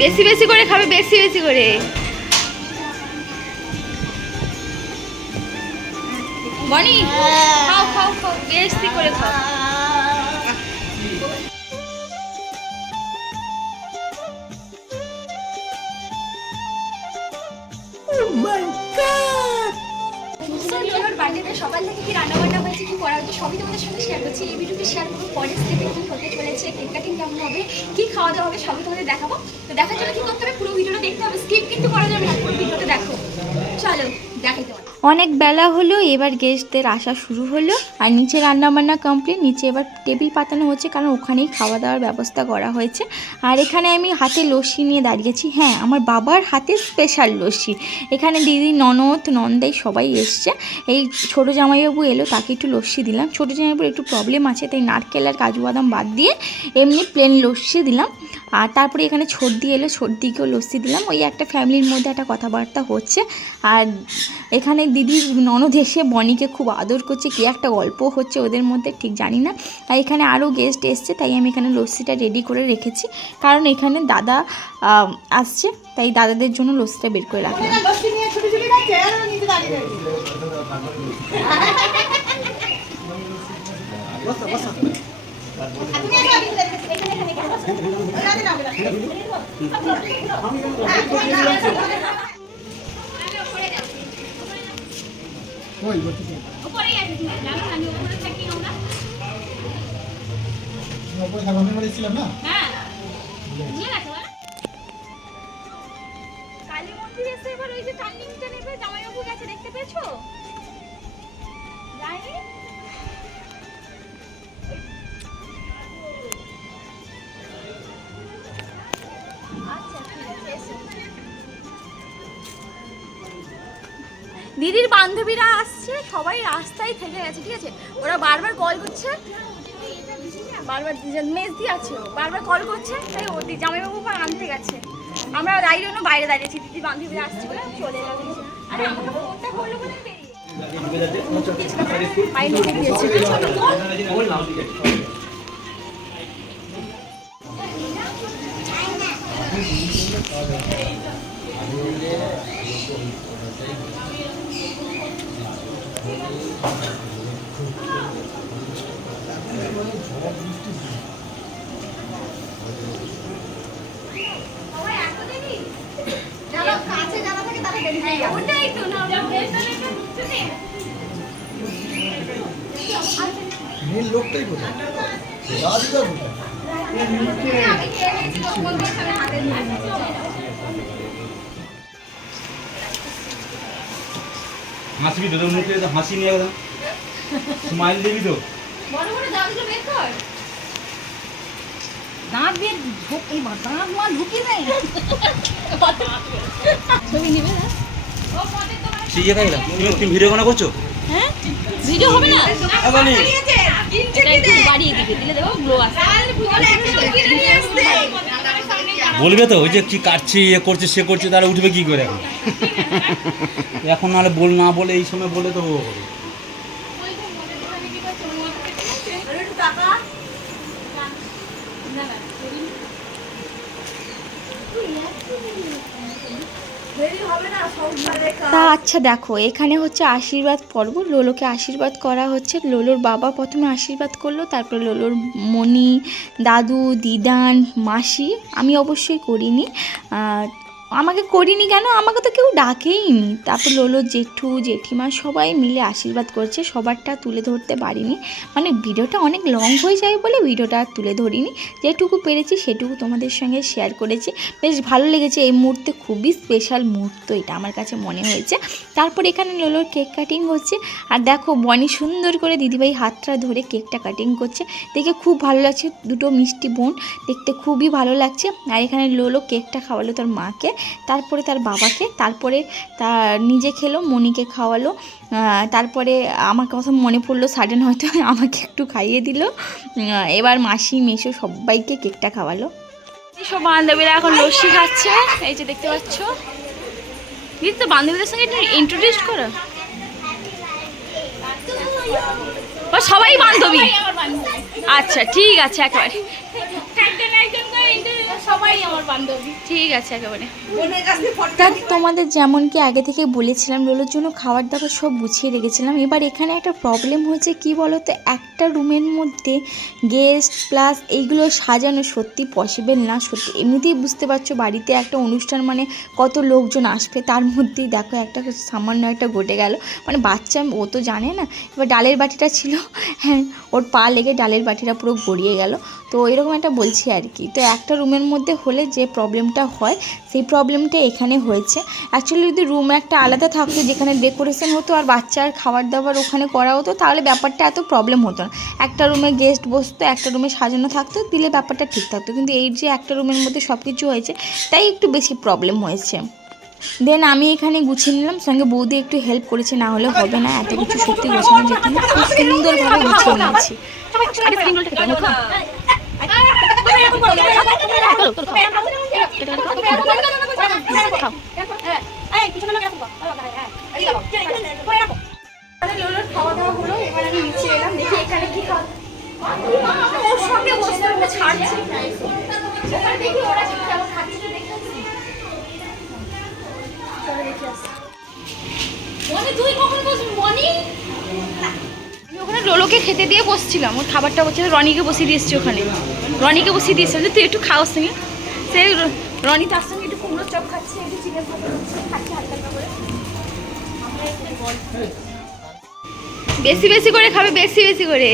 বেশি বেশি করে খাবে বেশি বেশি করে। বনি খাও খাও খাও বেশি করে খাও। সকাল থেকে কি রান্না বান্না হয়েছে, কি করা হচ্ছে সবই তোমাদের সঙ্গে শেয়ার করছি। এই ভিডিওতে শেয়ার করব পরের স্টেপে কি হতে চলেছে কেক কাটিং কেমন হবে, কি খাওয়া দাওয়া হবে, সবই তোমাদের দেখাবো। তো দেখার জন্য কি করতে হবে, পুরো ভিডিওটা দেখতে হবে স্কিপ কিন্তু করা যাবে না পুরো ভিডিওটা দেখো চলো দেখাই তোমার অনেক বেলা হলো, এবার গেস্টদের আসা শুরু হলো। আর নিচে রান্না বান্না কমপ্লিট নিচে এবার টেবিল পাতানো হচ্ছে, কারণ ওখানেই খাওয়া দাওয়ার ব্যবস্থা করা হয়েছে। আর এখানে আমি হাতে লস্যি নিয়ে দাঁড়িয়েছি। হ্যাঁ আমার বাবার হাতে স্পেশাল লস্যি। এখানে দিদি, ননদ, নন্দাই সবাই এসছে। এই ছোটো জামাইবাবু এলো, তাকে একটু লস্যি দিলাম। ছোটো জামাইবাবুর একটু প্রবলেম আছে, তাই নারকেল আর কাজু বাদাম বাদ দিয়ে এমনি প্লেন লস্যি দিলাম। আর তারপরে এখানে সর্দি এলো, সর্দিকেও লস্যি দিলাম। ওই একটা ফ্যামিলির মধ্যে একটা কথাবার্তা হচ্ছে। আর এখানে দিদির ননদ এসে বনিকে খুব আদর করছে, কি একটা গল্প হচ্ছে ওদের মধ্যে ঠিক জানি না। আর এখানে আরও গেস্ট এসছে, তাই আমি এখানে লস্যিটা রেডি করে রেখেছি। কারণ এখানে দাদা আসছে, তাই দাদাদের জন্য লস্যিটা বের করে রাখলাম। কালী মন্দির এসে এবার ওই যে টার্নিংটা নেবে জামাইবাবু গেছে দেখতে পেয়েছ? দিদির বান্ধবীরা আসছে, সবাই রাস্তায় থেকে গেছে, ঠিক আছে? ওরা বারবার কল করছে। বারবার মেজদি আছে বারবার কল করছে, তাই ও জামাইবাবু বা আনতে গেছে। আমরা দাঁড়িয়ে জন্য বাইরে দাঁড়িয়েছি, দিদি বান্ধবীরা আসছে বলে চলে যাবে আরে, আমাকে ফোনটা বলে নীল লোকটাই কোথায়? রাধিকা কোথায়? হাসবি তো তোর মুখে তো হাসি নিয়ে একদম স্মাইল দিবি তো বড় বড় দাঁতগুলো বের কর। দাঁত বের ঢোক এই মা দাঁত মা ঢুকি নেই। ছবি নিবে না? সেই জায়গায় এলাম। তুমি তুমি ভিডিও কোনা করছ? হ্যাঁ? ভিডিও হবে না? বাড়িয়ে দিবে দিলে দেখো গ্লো আসবে। বলবে তো ওই যে কি কাটছে ইয়ে করছে সে করছে তারা উঠবে কি করে এখন? এখন নাহলে বল না বলে এই সময় বলে তো ও হবে। তা আচ্ছা দেখো, এখানে হচ্ছে আশীর্বাদ পর্ব। লোলোকে আশীর্বাদ করা হচ্ছে। লোলোর বাবা প্রথমে আশীর্বাদ করল, তারপর লোলোর মণি, দাদু, দিদান, মাসি, আমি অবশ্যই করিনি। আমাকে করিনি কেন? আমাকে তো কেউ ডাকেইনি। তারপর লোলোর জেঠু, জেঠিমা সবাই মিলে আশীর্বাদ করছে। সবারটা তুলে ধরতে পারিনি। মানে ভিডিওটা অনেক লং হয়ে যায় বলে ভিডিওটা তুলে ধরিনি। যেটুকু পেরেছি সেটুকু তোমাদের সঙ্গে শেয়ার করেছি। বেশ ভালো লেগেছে। এই মুহূর্তে খুবই স্পেশাল মুহূর্ত এটা আমার কাছে মনে হয়েছে। তারপর এখানে লোলোর কেক কাটিং হচ্ছে। আর দেখো, বনি সুন্দর করে দিদিভাই হাতটা ধরে কেকটা কাটিং করছে। দেখে খুব ভালো লাগছে। দুটো মিষ্টি বোন। দেখতে খুবই ভালো লাগছে। আর এখানে লোলো কেকটা খাওয়ালো তার মাকে। তারপরে তার বাবাকে তারপরে তার নিজে খেলো মনিকে খাওয়ালো তারপরে আমার কথা মনে পড়ল সাডেন হয়তো আমাকে একটু খাইয়ে দিল। এবার মাসি মেশো সবাইকে কেকটা খাওয়ালো। সব বান্ধবীরা এখন লস্যি খাচ্ছে এই যে দেখতে পাচ্ছ। দিদি তো বান্ধবীদের সঙ্গে একটু ইন্ট্রোডিউস করো। সবাই বান্ধবী? আচ্ছা ঠিক আছে একেবারে। সবাই আমার বান্ধবী। ঠিক আছে একেবারে। তা তোমাদের যেমন কি আগে থেকে বলেছিলাম লোলোর জন্য খাবার দাবার সব গুছিয়ে রেখেছিলাম। এবার এখানে একটা প্রবলেম হয়েছে কি বলো তো একটা রুমের মধ্যে গেস্ট প্লাস এইগুলো সাজানো সত্যি পসিবল না সত্যি। এমনিতেই বুঝতে পারছ বাড়িতে একটা অনুষ্ঠান মানে কত লোকজন আসবে তার মধ্যেই দেখো একটা সামান্য একটা ঘটে গেল। মানে বাচ্চা ও তো জানে না এবার ডালের বাটিটা ছিল হ্যাঁ ওর পা লেগে ডালের বাটিটা পুরো গড়িয়ে গেল। তো এরকম একটা বলছি আর কি। তো একটা রুমের মধ্যে হলে যে প্রবলেমটা হয়, সেই প্রবলেমটা এখানে হয়েছে। অ্যাকচুয়ালি যদি রুম একটা আলাদা থাকতো, যেখানে ডেকোরেশন হতো আর বাচ্চার খাবার দাবার ওখানে করা হতো, তাহলে ব্যাপারটা এত প্রবলেম হতো না। একটা রুমে গেস্ট বসতো, একটা রুমে সাজানো থাকতো, দিলে ব্যাপারটা ঠিক থাকতো। কিন্তু এই যে একটা রুমের মধ্যে সব কিছু হয়েছে, তাই একটু বেশি প্রবলেম হয়েছে। দেন আমি এখানে গুছিয়ে নিলাম, সঙ্গে বৌদি একটু হেল্প করেছে, না হলে হবে না, এত কিছু সত্যি গোছানো যেত খুব সুন্দরভাবে গুছিয়ে নিয়েছি আরে সিঙ্গলটা কেটে দাও, খাও। লোলোর খাওয়া দাওয়া হলো এবার আমি নিচে এলাম দেখি এখানে কি খাওয়া ওর সঙ্গে বসতে হবে ছাড়ছি দেখি ওরা কেমন খাচ্ছে দেখে তুই কখন বসবি মনি ওখানে লোলোকে খেতে দিয়ে বসছিলাম। ওর খাবারটা বসে রনিকে বসিয়ে দিয়েছি ওখানে। রনিকে বসিয়ে যে তুই একটু খাওয়ার সঙ্গে সে রনি তার সঙ্গে একটু কুমড়ো চপ খাচ্ছে, একটু চিকেন খাচ্ছে হালকা করে। বেশি বেশি করে খাবে, বেশি বেশি করে।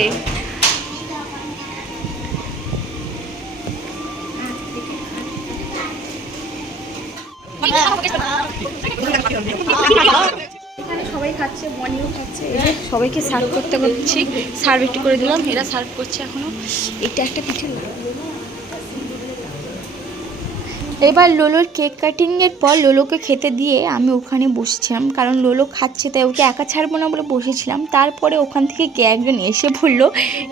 এখানে সবাই খাচ্ছে বনিও খাচ্ছে, এই যে সবাইকে সার্ভ করতে করছি সার্ভ একটু করে দিলাম, এরা সার্ভ করছে এখনও। এটা একটা পিঠে এবার লোলোর কেক কাটিংয়ের পর লোলোকে খেতে দিয়ে আমি ওখানে বসছিলাম, কারণ লোলো খাচ্ছে, তাই ওকে একা ছাড়বো না বলে বসেছিলাম। তারপরে ওখান থেকে কে একজন এসে বলল,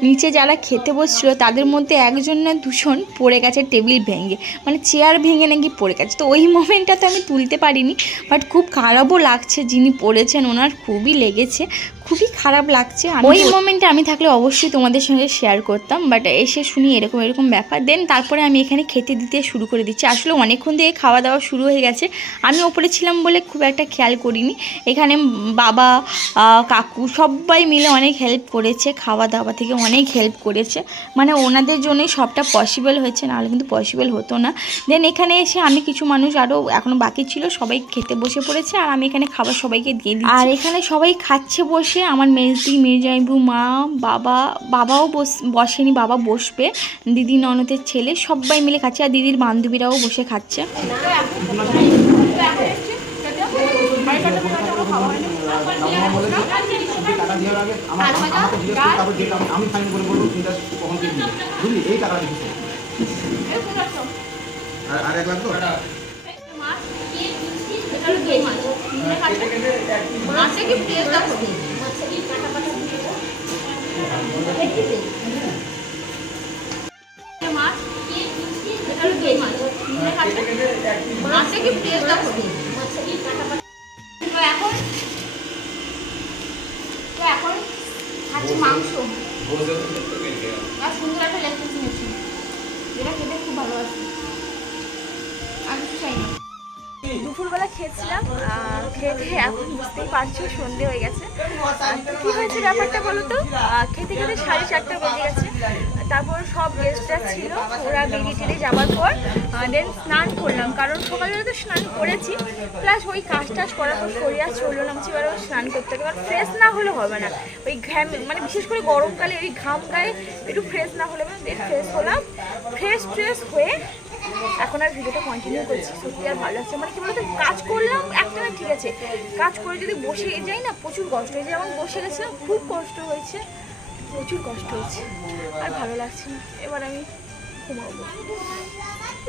নিচে যারা খেতে বসছিল, তাদের মধ্যে একজন না দূষণ পড়ে গেছে টেবিল ভেঙে। মানে চেয়ার ভেঙে নাকি পড়ে গেছে। তো ওই মোমেন্টটা তো আমি তুলতে পারিনি, বাট খুব খারাপও লাগছে যিনি পড়েছেন, ওনার খুবই লেগেছে। খুবই খারাপ লাগছে। ওই মোমেন্টে আমি থাকলে অবশ্যই তোমাদের সঙ্গে শেয়ার করতাম বাট এসে শুনি এরকম এরকম ব্যাপার। দেন তারপরে আমি এখানে খেতে দিতে শুরু করে দিচ্ছি। আসলে অনেকক্ষণ থেকে খাওয়া দাওয়া শুরু হয়ে গেছে। আমি ওপরে ছিলাম বলে খুব একটা খেয়াল করিনি। এখানে বাবা কাকু সবাই মিলে অনেক হেল্প করেছে খাওয়া দাওয়া থেকে অনেক হেল্প করেছে। মানে ওনাদের জন্যই সবটা পসিবল হয়েছে নাহলে কিন্তু পসিবল হতো না। দেন এখানে এসে আমি কিছু মানুষ আরও এখনও বাকি ছিল সবাই খেতে বসে পড়েছে আর আমি এখানে খাবার সবাইকে দিয়ে দিই আর এখানে সবাই খাচ্ছে বসে আমার মেজদি মেজাইবু মা বাবা বাবাও বস বসেনি বাবা বসবে দিদি ননদের ছেলে সবাই মিলে খাচ্ছে আর দিদির বান্ধবীরাও বসে খাচ্ছে টাকা দেওয়ার আগে আমার আমাকে জিজ্ঞেস করতে তারপর যেটা আমি- আমি ফাইন করে বলব তুমি এখন তো এখন খাচ্ছি মাংস আর সুন্দর একটা লেগ পিস যেটা খেতে খুব ভালো আছে আর কিছু চাই না দুপুরবেলা খেয়েছিলাম খেয়ে খেয়ে এখন বুঝতেই পারছ, সন্ধে হয়ে গেছে। কী হয়েছে ব্যাপারটা বলো তো? খেতে খেতে সাড়ে চারটা বেজে গেছে। তারপর সব গেস্টরা ছিল, ওরা বেরিয়ে টেরে যাওয়ার পর দেন স্নান করলাম। কারণ সকালবেলা তো স্নান করেছি প্লাস ওই কাজ টাজ করার পর শরীর আর চলল না এবার স্নান করতে হবে। ফ্রেশ না হলে হবে না। ওই ঘ্যাম মানে বিশেষ করে গরমকালে, ওই ঘাম গায়ে একটু ফ্রেশ না হলে ফ্রেশ হলাম। ফ্রেশ ফ্রেশ হয়ে এখন আর ভিডিওটা কন্টিনিউ করছি। সত্যি আর ভালো লাগছে মানে কি বলতো, কাজ করলাম, একটা ঠিক আছে। কাজ করে যদি বসে যাই না, প্রচুর কষ্ট হয়েছে। যেমন বসে গেছিলাম, খুব কষ্ট হয়েছে। প্রচুর কষ্ট হয়েছে। আর ভালো লাগছে না। এবার আমি ঘুমাবো।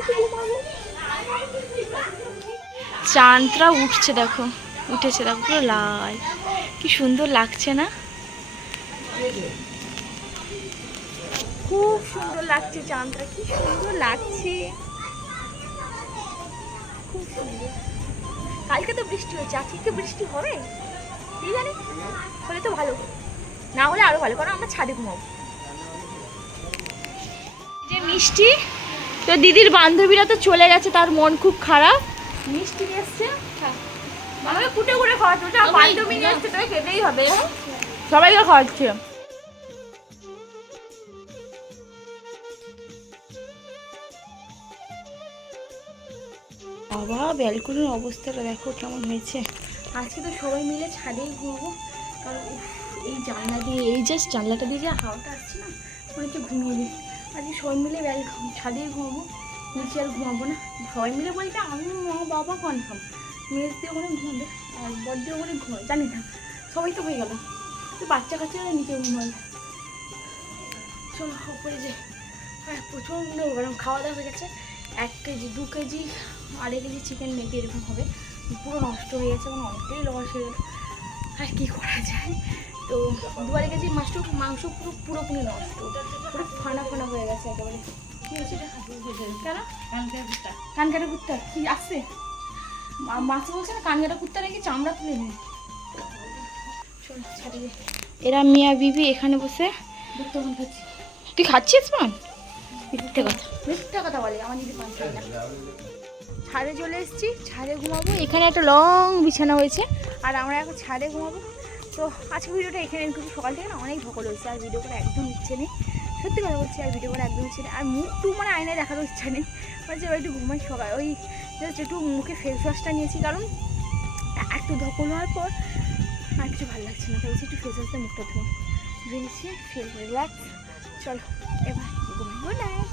ঘুমাবো। চাঁদটা উঠছে দেখো। উঠেছে, দেখো, পুরো লাল। কি সুন্দর লাগছে না? খুব সুন্দর লাগছে চাঁদটা কি সুন্দর লাগছে। খুব সুন্দর। কালকে তো বৃষ্টি হয়েছে আজকে কি বৃষ্টি হবে? কি জানি হলে তো ভালো। না হলে আরও ভালো কারণ আমরা ছাদে ঘুমাবো। যে মিষ্টি তো দিদির বান্ধবীরা তো চলে গেছে তার মন খুব খারাপ। মিষ্টি এসছে। আমাকে কুটে কুটে খাওয়াচ্ছে বান্ধবী নিয়ে এসছে তোকে খেতেই হবে। হ্যাঁ? সবাইকে খাওয়াচ্ছে। বাবা ব্যালকনির অবস্থাটা দেখো কেমন হয়েছে। আজকে তো সবাই মিলে ছাদেই ঘুরবো। কারণ এই জানলা দিয়ে, এই জাস্ট জানলাটা দিয়ে যে হাওয়াটা আসছে না মনে হচ্ছে ঘুমিয়ে দিই। আজকে সবাই মিলে বেল ছাদেই ঘুমাবো, নিচে আর ঘুমাবো না। সবাই মিলে বলতে আমি মা, বাবা কনফার্ম। মেয়ের দিয়ে ওখানে ঘুমাবে, আর দিয়ে ওখানে ঘুমাবে, জানি না। সবাই তো হয়ে গেল। তো বাচ্চা কাচ্চারা নিচে ঘুমাবে। চলো উপরে যে হ্যাঁ প্রচণ্ড গরম, খাওয়া দাওয়া হয়ে গেছে। এক কেজি, দু কেজি আড়াই কেজি চিকেন মেবি এরকম হবে। পুরো নষ্ট হয়ে গেছে এবং অনেকটাই লস হয়ে গেল আর কী করা যায়? তো দু আড়াই কেজি মাছটা মাংস পুরো পুরোপুরি নষ্ট। পুরো ফানা ফানা হয়ে গেছে একেবারে। কী হয়েছে এটা? কেন? কানকাটা কুত্তা কি আসছে? মাছ বলছে না কানকাটা কুত্তা নাকি চামড়া তুলে নিই এরা মিয়া বিবি এখানে বসে। তুই খাচ্ছিস পান মিথ্যে কথা। মিথ্যা কথা বলে আমার দিদি পান খায় না ছাদে চলে এসেছি, ছাদে ঘুমাবো। এখানে একটা লং বিছানা হয়েছে, আর আমরা এখন ছাদে ঘুমাবো। তো আজকে ভিডিওটা এখানে একটু সকাল থেকে না অনেক ধকল হয়েছে, আর ভিডিও করে একদম ইচ্ছে নেই। সত্যি কথা বলছি, আর ভিডিও করে একদম ইচ্ছে নেই। আর মুখ টু মানে আয়নায় দেখারও ইচ্ছা নেই। মানে যে একটু ঘুমাই সকাল, ওই জাস্ট একটু মুখে ফেস ওয়াশটা নিয়েছি, কারণ একটু ধকল হওয়ার পর আর কিছু ভালো লাগছে না। তাই বলছি একটু ফেস ওয়াশটা মুখটা ধুয়ে ধুয়ে নিচ্ছি ফেস রিল্যাক্স চলো, এবার ঘুমাই। Good night